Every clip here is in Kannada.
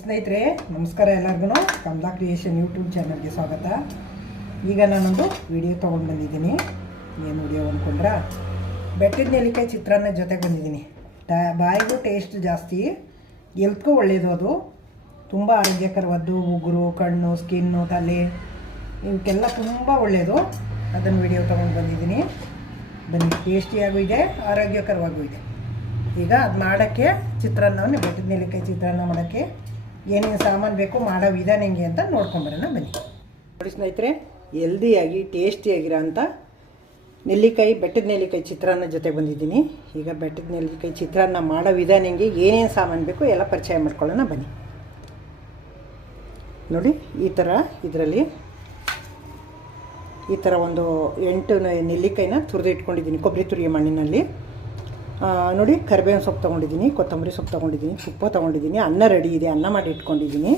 ಸ್ನೇಹಿತರೆ ನಮಸ್ಕಾರ ಎಲ್ಲರಿಗೂ ಕಮಲಾ ಕ್ರಿಯೇಷನ್ ಯೂಟ್ಯೂಬ್ ಚಾನಲ್ಗೆ ಸ್ವಾಗತ. ಈಗ ನಾನೊಂದು ವಿಡಿಯೋ ತೊಗೊಂಡು ಬಂದಿದ್ದೀನಿ. ಏನು ವಿಡಿಯೋ ಅಂದ್ಕೊಂಡ್ರೆ ಬೆಟ್ಟದ ನೆಲ್ಲಿಕಾಯಿ ಚಿತ್ರಾನ್ನ ಜೊತೆಗೆ ಬಂದಿದ್ದೀನಿ. ಬಾಯಿಗೂ ಟೇಸ್ಟ್ ಜಾಸ್ತಿ, ಎಲ್ತ್ಗೂ ಒಳ್ಳೆಯದು. ಅದು ತುಂಬ ಆರೋಗ್ಯಕರವಾದ್ದು. ಉಗುರು, ಕಣ್ಣು, ಸ್ಕಿನ್ನು, ತಲೆ ಇವಕ್ಕೆಲ್ಲ ತುಂಬ ಒಳ್ಳೆಯದು. ಅದನ್ನು ವಿಡಿಯೋ ತೊಗೊಂಡು ಬಂದಿದ್ದೀನಿ. ಬನ್ನಿ, ಟೇಸ್ಟಿಯಾಗೂ ಇದೆ, ಆರೋಗ್ಯಕರವಾಗೂ ಇದೆ. ಈಗ ಅದು ಮಾಡೋಕ್ಕೆ ಚಿತ್ರಾನ್ನವನ್ನು ಬೆಟ್ಟದ ನೆಲ್ಲಿಕಾಯಿ ಚಿತ್ರಾನ್ನ ಮಾಡೋಕ್ಕೆ ಏನೇನು ಸಾಮಾನು ಬೇಕು, ಮಾಡೋ ವಿಧಾನ ಹೆಂಗೆ ಅಂತ ನೋಡ್ಕೊಂಬರೋಣ ಬನ್ನಿ. ನೋಡಿ ಸ್ನೇಹಿತರೆ, ಹೆಲ್ದಿಯಾಗಿ ಟೇಸ್ಟಿಯಾಗಿರೋ ಅಂಥ ನೆಲ್ಲಿಕಾಯಿ ಬೆಟ್ಟದ ನೆಲ್ಲಿಕಾಯಿ ಚಿತ್ರಾನ್ನ ಜೊತೆ ಬಂದಿದ್ದೀನಿ. ಈಗ ಬೆಟ್ಟದ ನೆಲ್ಲಿಕಾಯಿ ಚಿತ್ರಾನ್ನ ಮಾಡೋ ವಿಧಾನ ಹೆಂಗೆ, ಏನೇನು ಸಾಮಾನು ಬೇಕು ಎಲ್ಲ ಪರಿಚಯ ಮಾಡ್ಕೊಳ್ಳೋಣ ಬನ್ನಿ. ನೋಡಿ, ಇದರಲ್ಲಿ ಈ ಥರ ಒಂದು 8 ನೆಲ್ಲಿಕಾಯಿನ ತುರಿದಿಟ್ಕೊಂಡಿದ್ದೀನಿ ಕೊಬ್ಬರಿ ತುರಿಯ ಮಣ್ಣಿನಲ್ಲಿ. ನೋಡಿ, ಕರಿಬೇವಿನ ಸೊಪ್ಪು ತೊಗೊಂಡಿದ್ದೀನಿ, ಕೊತ್ತಂಬರಿ ಸೊಪ್ಪು ತೊಗೊಂಡಿದ್ದೀನಿ, ತುಪ್ಪ ತೊಗೊಂಡಿದ್ದೀನಿ, ಅನ್ನ ರೆಡಿ ಇದೆ, ಅನ್ನ ಮಾಡಿ ಇಟ್ಕೊಂಡಿದ್ದೀನಿ.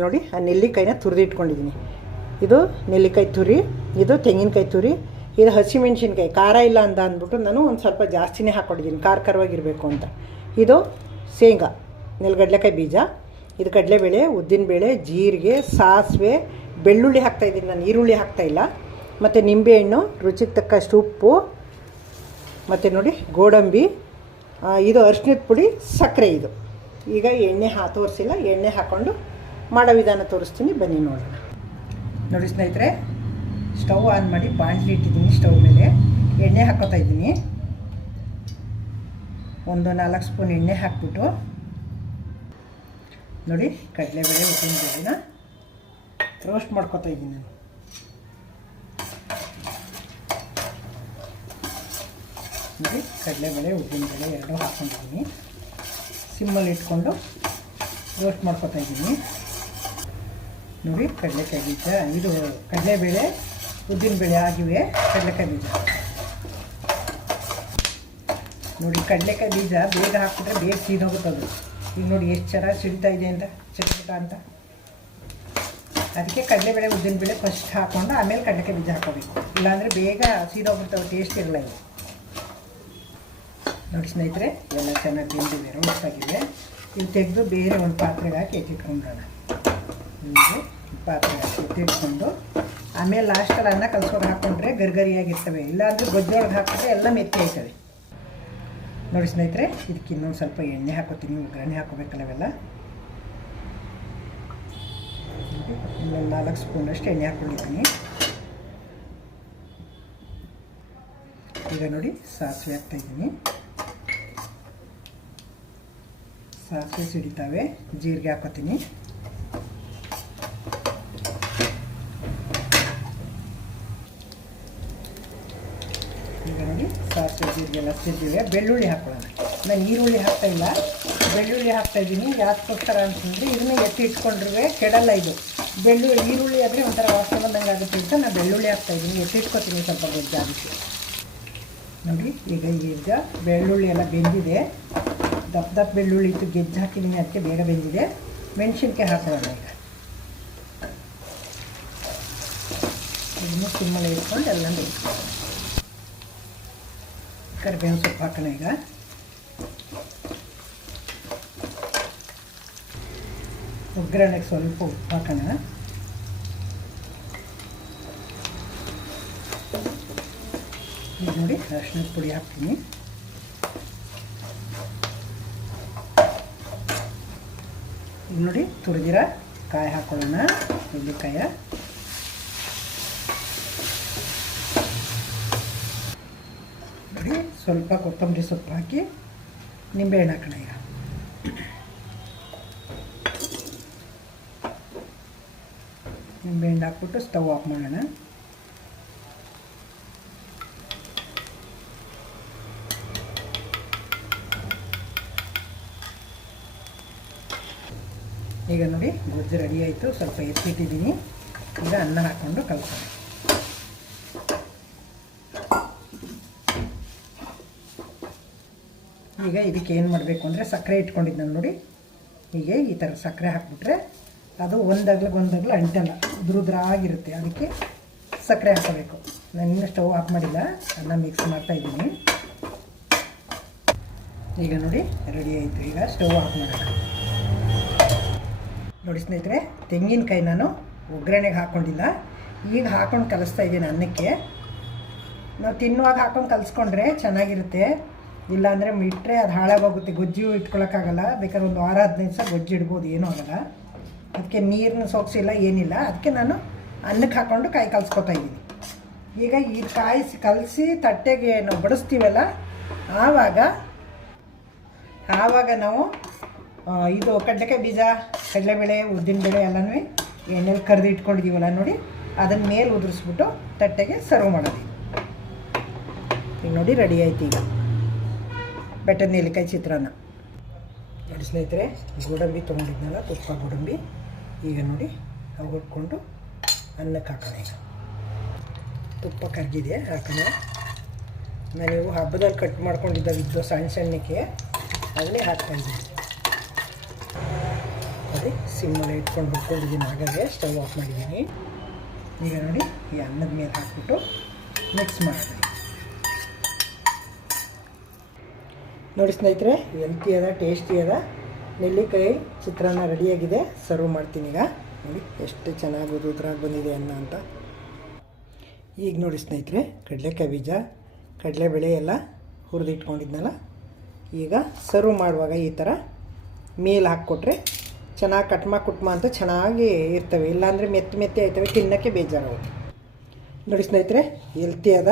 ನೋಡಿ, ಆ ನೆಲ್ಲಿಕಾಯಿನ ತುರಿದಿಟ್ಕೊಂಡಿದ್ದೀನಿ. ಇದು ನೆಲ್ಲಿಕಾಯಿ ತುರಿ, ಇದು ತೆಂಗಿನಕಾಯಿ ತುರಿ, ಇದು ಹಸಿಮೆಣ್ಸಿನ್ಕಾಯಿ. ಖಾರ ಇಲ್ಲ ಅಂತ ಅಂದ್ಬಿಟ್ಟು ನಾನು ಒಂದು ಸ್ವಲ್ಪ ಜಾಸ್ತಿನೇ ಹಾಕ್ಕೊಂಡಿದ್ದೀನಿ, ಖಾರವಾಗಿರಬೇಕು ಅಂತ. ಇದು ಶೇಂಗಾ, ನೆಲಗಡಲೆಕಾಯಿ ಬೀಜ, ಇದು ಕಡಲೆಬೇಳೆ, ಉದ್ದಿನಬೇಳೆ, ಜೀರಿಗೆ, ಸಾಸಿವೆ, ಬೆಳ್ಳುಳ್ಳಿ ಹಾಕ್ತಾಯಿದ್ದೀನಿ ನಾನು, ಈರುಳ್ಳಿ ಹಾಕ್ತಾಯಿಲ್ಲ. ಮತ್ತು ನಿಂಬೆಹಣ್ಣು, ರುಚಿಗೆ ತಕ್ಕಷ್ಟು ಉಪ್ಪು, ಮತ್ತು ನೋಡಿ ಗೋಡಂಬಿ, ಇದು ಅರಿಶಿಣದ ಪುಡಿ, ಸಕ್ಕರೆ. ಇದು ಈಗ ಎಣ್ಣೆ ತೋರಿಸಿಲ್ಲ, ಎಣ್ಣೆ ಹಾಕ್ಕೊಂಡು ಮಾಡೋ ವಿಧಾನ ತೋರಿಸ್ತೀನಿ ಬನ್ನಿ ನೋಡೋಣ. ನೋಡಿ ಸ್ನೇಹಿತರೆ, ಸ್ಟವ್ ಆನ್ ಮಾಡಿ ಬಾಣಲಿ ಇಟ್ಟಿದ್ದೀನಿ. ಸ್ಟವ್ ಮೇಲೆ ಎಣ್ಣೆ ಹಾಕೋತಾ ಇದ್ದೀನಿ. ಒಂದು 4 ಸ್ಪೂನ್ ಎಣ್ಣೆ ಹಾಕ್ಬಿಟ್ಟು ನೋಡಿ ಕಡಲೆಬೇಳೆ, ಉದ್ದಿನಬೇಳೆನ ರೋಸ್ಟ್ ಮಾಡ್ಕೊತಾ ಇದ್ದೀನಿ ನಾನು. ನೋಡಿ, ಕಡಲೆಬೇಳೆ, ಉದ್ದಿನಬೇಳೆ ಎರಡೂ ಹಾಕ್ಕೊಂಡಿದ್ದೀನಿ. ಸಿಮ್ಮಲ್ಲಿ ಇಟ್ಕೊಂಡು ರೋಸ್ಟ್ ಮಾಡ್ಕೊತಾ ಇದ್ದೀನಿ. ನೋಡಿ, ಕಡಲೆಕಾಯಿ ಬೀಜ, ಇದು ಕಡಲೆಬೇಳೆ, ಉದ್ದಿನಬೇಳೆ ಆಗಿವೆ. ಕಡಲೆಕಾಯಿ ಬೀಜ ನೋಡಿ, ಕಡಲೆಕಾಯಿ ಬೀಜ ಬೇಗ ಹಾಕಿಬಿಟ್ರೆ ಬೇಗ ಸೀದೋಗುತ್ತದು. ಈಗ ನೋಡಿ ಎಷ್ಟು ಚೆನ್ನಾಗಿ ಸಿಡಿತಾ ಇದೆ ಅಂತ, ಚಟಪಟ ಅಂತ. ಅದಕ್ಕೆ ಕಡಲೆಬೇಳೆ, ಉದ್ದಿನಬೇಳೆ ಫಸ್ಟ್ ಹಾಕ್ಕೊಂಡು ಆಮೇಲೆ ಕಡಲೆಕಾಯಿ ಬೀಜ ಹಾಕೋಬೇಕು, ಇಲ್ಲಾಂದರೆ ಬೇಗ ಸೀದೋಗ್ಬಿಡ್ತಾವೆ, ಟೇಸ್ಟ್ ಇರಲ್ಲ ಇದು. ನೋಡಿ ಸ್ನೇಹಿತರೆ, ಎಲ್ಲ ಚೆನ್ನಾಗಿ ಬೆಂದಿದೆ, ರೋಸ್ಟ್ ಆಗಿದೆ. ಇದು ತೆಗೆದು ಬೇರೆ ಒಂದು ಪಾತ್ರೆಗೆ ಹಾಕಿ ಎತ್ತಿಟ್ಕೊಂಡ್ರೋಣ. ನಿಮಗೆ ಪಾತ್ರೆಗೆ ಹಾಕಿ ಎತ್ತಿಟ್ಕೊಂಡು ಆಮೇಲೆ ಲಾಸ್ಟಲ್ಲಿ ಅನ್ನ ಕಲ್ಸೋದು ಹಾಕ್ಕೊಂಡ್ರೆ ಗರಿಗರಿಯಾಗಿರ್ತವೆ, ಇಲ್ಲಾಂದರೆ ಗೊಜ್ಜೊಳಗೆ ಹಾಕಿದ್ರೆ ಎಲ್ಲ ಮೆತ್ತಿ ಆಯ್ತವೆ. ನೋಡಿ ಸ್ನೇಹಿತರೆ, ಇದಕ್ಕೆ ಇನ್ನೊಂದು ಸ್ವಲ್ಪ ಎಣ್ಣೆ ಹಾಕೋತೀನಿ, ಒಗ್ಗರಣೆ ಹಾಕೋಬೇಕಲ್ಲ ಅವೆಲ್ಲ. ಇನ್ನೊಂದು 4 ಸ್ಪೂನಷ್ಟು ಎಣ್ಣೆ ಹಾಕ್ಕೊಂಡಿದ್ದೀನಿ. ಈಗ ನೋಡಿ, ಸಾಸಿವೆ ಹಾಕ್ತಾಯಿದ್ದೀನಿ. ಸಾಸಿವೆ ಸಿಡಿತಾವೆ, ಜೀರಿಗೆ ಹಾಕೋತೀನಿ. ಈಗ ನೋಡಿ, ಸಾಸಿವೆ ಜೀರಿಗೆ ಎಲ್ಲ ಸಿಡಿದಿವೆ. ಬೆಳ್ಳುಳ್ಳಿ ಹಾಕೊಳ್ಳೋಣ. ನಾನು ಈರುಳ್ಳಿ ಹಾಕ್ತಾಯಿಲ್ಲ, ಬೆಳ್ಳುಳ್ಳಿ ಹಾಕ್ತಾಯಿದ್ದೀನಿ. ಯಾಕೋಸ್ಕರ ಅಂತಂದರೆ ಇದನ್ನ ಎತ್ತಿ ಇಟ್ಕೊಂಡ್ರೆ ಕೆಡಲ್ಲ ಇದು. ಈರುಳ್ಳಿ ಆದರೆ ಒಂಥರ ವಾಸನೆ ಬಂದಂಗೆ ಆಗುತ್ತೆ ಅಂತ ನಾನು ಬೆಳ್ಳುಳ್ಳಿ ಹಾಕ್ತಾಯಿದ್ದೀನಿ. ಎತ್ತಿಟ್ಕೊತೀನಿ ಸ್ವಲ್ಪ ಗೊಜ್ಜಾಗುತ್ತೆ. ನೋಡಿ, ಈಗ ಬೆಳ್ಳುಳ್ಳಿ ಎಲ್ಲ ಬೆಂದಿದೆ. ದಪ್ಪ ಬೆಳ್ಳುಳ್ಳಿ ಇತ್ತು, ಗೆಜ್ಜೆ ಹಾಕಿದ್ದೀನಿ, ಅದಕ್ಕೆ ಬೇಗ ಬೆಂದಿದೆ. ಮೆಣಸಿನ್ಕಾಯಿ ಹಾಕೋಣ. ಈಗ ಇದನ್ನು ಸಿಮ್ಮಲ್ಲಿ ಇಟ್ಕೊಂಡು ಎಲ್ಲ ಬೇಯಿಸ್ಕೊಳ್ಳೋಣ. ಕರಿಬೇವಿನ ಸೊಪ್ಪು ಹಾಕೋಣ. ಈಗ ಒಗ್ಗರಣೆಗೆ ಸ್ವಲ್ಪ ಉಪ್ಪು ಹಾಕೋಣ. ಈಗ ನೋಡಿ, ಅರಿಶಿಣದ ಪುಡಿ ಹಾಕ್ತೀನಿ. ಈಗ ನೋಡಿ, ತುರಿದಿರ ಕಾಯಿ ಹಾಕೊಳ್ಳೋಣ, ನೆಲ್ಲಿಕಾಯ. ನೋಡಿ, ಸ್ವಲ್ಪ ಕೊತ್ತಂಬರಿ ಸೊಪ್ಪು ಹಾಕಿ ನಿಂಬೆಹಣ್ಣು ಹಾಕೋಣ. ಈಗ ನಿಂಬೆಹಣ್ಣು ಹಾಕ್ಬಿಟ್ಟು ಸ್ಟವ್ ಆಫ್ ಮಾಡೋಣ. ಈಗ ನೋಡಿ, ಗೊಜ್ಜು ರೆಡಿ ಆಯಿತು. ಸ್ವಲ್ಪ ಎತ್ತಿಟ್ಟಿದ್ದೀನಿ. ಈಗ ಅನ್ನ ಹಾಕ್ಕೊಂಡು ಕಲಸೋಣ. ಈಗ ಇದಕ್ಕೆ ಏನು ಮಾಡಬೇಕು ಅಂದರೆ, ಸಕ್ಕರೆ ಇಟ್ಕೊಂಡಿದ್ದು ನಾನು ನೋಡಿ, ಹೀಗೆ ಈ ಥರ ಸಕ್ಕರೆ ಹಾಕ್ಬಿಟ್ರೆ ಅದು ಒಂದಗ್ಲಿಗೆ ಅಂಟಲ್ಲ, ಉದುರುದ್ರಾಗಿರುತ್ತೆ. ಅದಕ್ಕೆ ಸಕ್ಕರೆ ಹಾಕೋಬೇಕು. ನಾನು ಇನ್ನೂ ಸ್ಟವ್ ಆಫ್ ಮಾಡಿಲ್ಲ, ಅನ್ನ ಮಿಕ್ಸ್ ಮಾಡ್ತಾಯಿದ್ದೀನಿ. ಈಗ ನೋಡಿ ರೆಡಿ ಆಯಿತು. ಈಗ ಸ್ಟವ್ ಆಫ್ ಮಾಡೋಣ. ನೋಡಿ ಸ್ನೇಹಿತರೆ, ತೆಂಗಿನಕಾಯಿ ನಾನು ಒಗ್ಗರಣೆಗೆ ಹಾಕ್ಕೊಂಡಿಲ್ಲ, ಈಗ ಹಾಕ್ಕೊಂಡು ಕಲಿಸ್ತಾ ಇದ್ದೀನಿ ಅನ್ನಕ್ಕೆ. ನಾವು ತಿನ್ನುವಾಗ ಹಾಕ್ಕೊಂಡು ಕಲಿಸ್ಕೊಂಡ್ರೆ ಚೆನ್ನಾಗಿರುತ್ತೆ, ಇಲ್ಲಾಂದರೆ ಇಟ್ಟರೆ ಅದು ಹಾಳಾಗೋಗುತ್ತೆ. ಗೊಜ್ಜು ಇಟ್ಕೊಳ್ಳೋಕ್ಕಾಗಲ್ಲ, ಬೇಕಾದ್ರೆ ಒಂದು ವಾರ 15 ದಿವಸ ಗೊಜ್ಜು ಇಡ್ಬೋದು, ಏನೂ ಆಗಲ್ಲ. ಅದಕ್ಕೆ ನೀರನ್ನ ಸೋಗಿಸಿಲ್ಲ, ಏನಿಲ್ಲ. ಅದಕ್ಕೆ ನಾನು ಅನ್ನಕ್ಕೆ ಹಾಕ್ಕೊಂಡು ಕಾಯಿ ಕಲಿಸ್ಕೊತಾ ಇದ್ದೀನಿ. ಈಗ ಈ ಕಾಯಿ ಕಲಸಿ ತಟ್ಟೆಗೆ ನಾವು ಬಡಿಸ್ತೀವಲ್ಲ, ಆವಾಗ ನಾವು ಇದು ಕಡಲೆಕಾಯಿ ಬೀಜ, ಕಡಲೆಬೇಳೆ, ಉದ್ದಿನಬೇಳೆ ಎಲ್ಲನೂ ಎಣ್ಣೆಲಿ ಕರೆದು ಇಟ್ಕೊಂಡಿದ್ದೀವಲ್ಲ ನೋಡಿ, ಅದನ್ನ ಮೇಲೆ ಉದುರಿಸ್ಬಿಟ್ಟು ತಟ್ಟೆಗೆ ಸರ್ವ್ ಮಾಡೋದು. ಈಗ ನೋಡಿ ರೆಡಿ ಆಯ್ತು. ಈಗ ಬೆಟ್ಟದ ನೆಲ್ಲಿಕಾಯಿ ಚಿತ್ರಾನ್ನ ನೋಡಿ ಸ್ನೇಹಿತರೆ, ಗೋಡಂಬಿ ತೊಗೊಂಡಿದ್ನಲ್ಲ, ತುಪ್ಪ ಗೋಡಂಬಿ, ಈಗ ನೋಡಿ ಹುಟ್ಕೊಂಡು ಅನ್ನಕ್ಕೆ ಹಾಕೋಣ. ಈಗ ತುಪ್ಪ ಕರಗಿದೆ, ಹಾಕೋಣ. ನಾನಿವು ಹಬ್ಬದಲ್ಲಿ ಕಟ್ ಮಾಡ್ಕೊಂಡಿದ್ದಾವಿದ್ದು ಸಣ್ಣ ಸಣ್ಣಕ್ಕೆ, ಅದನ್ನೇ ಹಾಕ್ತಾಯಿದ್ದೀನಿ. ನೋಡಿ ಸಿಮ್ಮಲ್ಲಿ ಇಟ್ಕೊಂಡು ಹುಡ್ಕೊಂಡಿದ್ದೀನಿ, ಹಾಗಾಗಿ ಸ್ಟವ್ ಆಫ್ ಮಾಡಿದ್ದೀನಿ. ಈಗ ನೋಡಿ ಈ ಅನ್ನದ ಮೇಲೆ ಹಾಕ್ಬಿಟ್ಟು ಮಿಕ್ಸ್ ಮಾಡೋಣ. ನೋಡಿ ಸ್ನೇಹಿತರೆ, ಹೆಲ್ತಿ ಅದ, ಟೇಸ್ಟಿ ಅದ ನೆಲ್ಲಿಕಾಯಿ ಚಿತ್ರಾನ್ನ ರೆಡಿಯಾಗಿದೆ. ಸರ್ವ್ ಮಾಡ್ತೀನಿ. ಈಗ ನೋಡಿ ಎಷ್ಟು ಚೆನ್ನಾಗಿ ಉದುರಾಗಿ ಬಂದಿದೆ ಅನ್ನ ಅಂತ. ಈಗ ನೋಡಿ ಸ್ನೇಹಿತರೆ, ಕಡಲೆಕಾಯಿ ಬೀಜ, ಕಡಲೆಬೇಳೆ ಎಲ್ಲ ಹುರಿದಿಟ್ಕೊಂಡಿದ್ನಲ್ಲ, ಈಗ ಸರ್ವ್ ಮಾಡುವಾಗ ಈ ಥರ ಮೇಲೆ ಹಾಕ್ಕೊಟ್ರೆ ಚೆನ್ನಾಗಿ ಕುಟ್ಮ ಅಂತ ಚೆನ್ನಾಗಿ ಇರ್ತವೆ. ಇಲ್ಲಾಂದರೆ ಮೆತ್ತೆ ಆಯ್ತವೆ, ತಿನ್ನೋಕ್ಕೆ ಬೇಜಾರಾಗುತ್ತೆ. ನೋಡಿ ಸ್ನೇಹಿತರೆ, ಹೆಲ್ತಿ ಅದ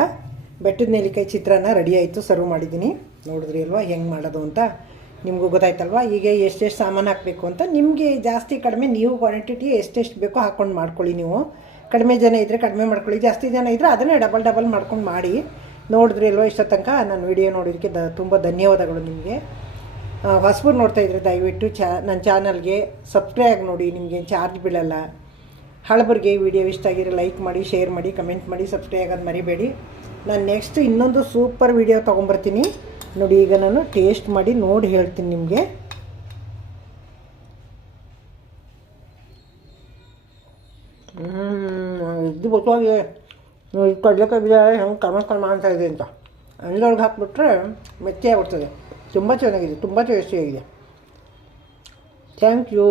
ಬೆಟ್ಟದ ನೆಲ್ಲಿಕಾಯಿ ಚಿತ್ರಾನ್ನ ರೆಡಿ ಆಯಿತು. ಸರ್ವ್ ಮಾಡಿದ್ದೀನಿ. ನೋಡಿದ್ರಿ ಅಲ್ವಾ ಹೆಂಗೆ ಮಾಡೋದು ಅಂತ, ನಿಮಗೂ ಗೊತ್ತಾಯ್ತಲ್ವ. ಈಗ ಎಷ್ಟೆಷ್ಟು ಸಾಮಾನು ಹಾಕಬೇಕು ಅಂತ, ನಿಮಗೆ ಜಾಸ್ತಿ ಕಡಿಮೆ ನೀವು ಕ್ವಾಂಟಿಟಿ ಎಷ್ಟೆಷ್ಟು ಬೇಕೋ ಹಾಕ್ಕೊಂಡು ಮಾಡ್ಕೊಳ್ಳಿ. ನೀವು ಕಡಿಮೆ ಜನ ಇದ್ದರೆ ಕಡಿಮೆ ಮಾಡ್ಕೊಳ್ಳಿ, ಜಾಸ್ತಿ ಜನ ಇದ್ದರೆ ಅದನ್ನೇ ಡಬಲ್ ಮಾಡ್ಕೊಂಡು ಮಾಡಿ. ನೋಡಿದ್ರಿ ಅಲ್ವ ಇಷ್ಟ ತನಕ ನನ್ನ ವಿಡಿಯೋ ನೋಡೋದಕ್ಕೆ ತುಂಬ ಧನ್ಯವಾದಗಳು ನಿಮಗೆ. ಹೊಸಬರು ನೋಡ್ತಾಯಿದ್ರೆ ದಯವಿಟ್ಟು ನನ್ನ ಚಾನಲ್ಗೆ ಸಬ್ಸ್ಕ್ರೈಬ್ ಆಗಿ ನೋಡಿ, ನಿಮಗೆ ಚಾರ್ಜ್ ಬೀಳಲ್ಲ. ಹಳಬರಿಗೆ ಈ ವಿಡಿಯೋ ಇಷ್ಟ ಆಗಿದ್ರೆ ಲೈಕ್ ಮಾಡಿ, ಶೇರ್ ಮಾಡಿ, ಕಮೆಂಟ್ ಮಾಡಿ, ಸಬ್ಸ್ಕ್ರೈಬ್ ಆಗೋದು ಮರಿಬೇಡಿ. ನಾನು ನೆಕ್ಸ್ಟ್ ಇನ್ನೊಂದು ಸೂಪರ್ ವಿಡಿಯೋ ತೊಗೊಂಬರ್ತೀನಿ ನೋಡಿ. ಈಗ ನಾನು ಟೇಸ್ಟ್ ಮಾಡಿ ನೋಡಿ ಹೇಳ್ತೀನಿ ನಿಮಗೆ. ಇದು ಗೊತ್ತಾಗಿ ಕಡಲೆಕಾಯಿ ಬೀಜ ಹೆಂಗೆ ಕರ್ಮ ಅಂತ ಇದೆ ಅಂತ ಅನ್ನೊಳಗೆ ಹಾಕ್ಬಿಟ್ರೆ ಮೆಚ್ಚೆ ಆಗ್ಬಿಡ್ತದೆ. ತುಂಬ ಚೆನ್ನಾಗಿದೆ, ತುಂಬ ಟೇಸ್ಟಿಯಾಗಿದೆ. Thank you.